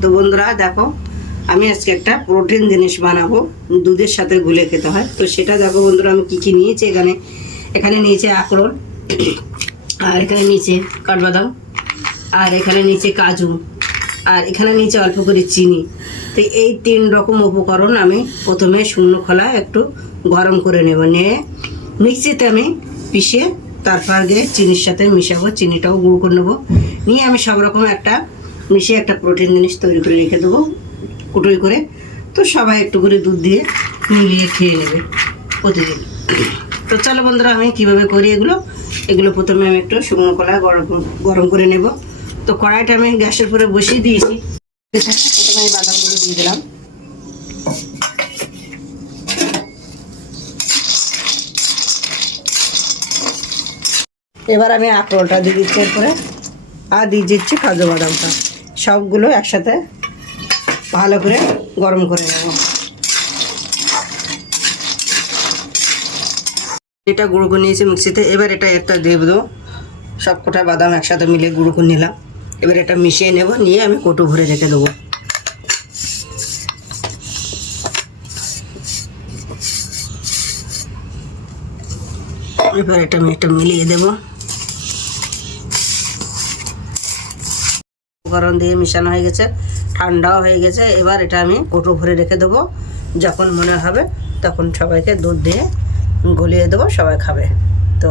তো বন্ধুরা দেখো, আমি আজকে একটা প্রোটিন জিনিস বানাবো, দুধের সাথে গুলে খেতে হয়। তো সেটা দেখো বন্ধুরা, আমি কি নিয়েছি। এখানে নিয়েছি আখরোট, আর এখানে নিচে কাঠবাদাম, আর এখানে নিচে কাজু, আর এখানে নিচে অল্প করে চিনি। তো এই 3 রকম উপকরণ আমি প্রথমে শূন্য খোলায় একটু গরম করে নেব, নিয়ে মিক্সিতে আমি পিষে তারপর আগে চিনির সাথে মিশাবো, চিনিটাও গুঁড়ো করে নেবো। নিয়ে আমি সব রকম একটা মিশিয়ে একটা প্রোটিন জিনিস তৈরি করে রেখে দেবো কুটোই করে। তো সবাই একটু করে দুধ দিয়ে মিলিয়ে খেয়ে নেবে প্রতিদিন। তো চলো বন্ধুরা, আমি কীভাবে করি এগুলো প্রথমে আমি একটু শুকনো কড়াই গরম করে নেব। তো কড়াইটা আমি গ্যাসের উপরে বসিয়ে দিয়েছি। প্রথমে আমি বাদামগুলো দিয়ে দিলাম। এবার আমি আখরোটটা দিয়ে দিচ্ছি, এরপরে আর দিয়ে দিচ্ছি কাজু বাদামটা। সবগুলো একসাথে ভালো করে গরম করে নেব। এটা গুঁড়ো করে নিয়েছি মিক্সিতে। এবার এটা একটা দিয়ে দেবো, সব কটা বাদাম একসাথে মিলে গুঁড়ো করে নিলাম। এবার এটা মিশিয়ে নেব, নিয়ে আমি কৌটো ভরে রেখে দেবো। এবার এটা আমি মিলিয়ে দেবো। উপকরণ দিয়ে মিশানো হয়ে গেছে, ঠান্ডাও হয়ে গেছে। এবার এটা আমি কৌটো ভরে রেখে দেবো। যখন মনে হবে তখন সবাইকে দুধ দিয়ে গলিয়ে দেবো, সবাই খাবে। তো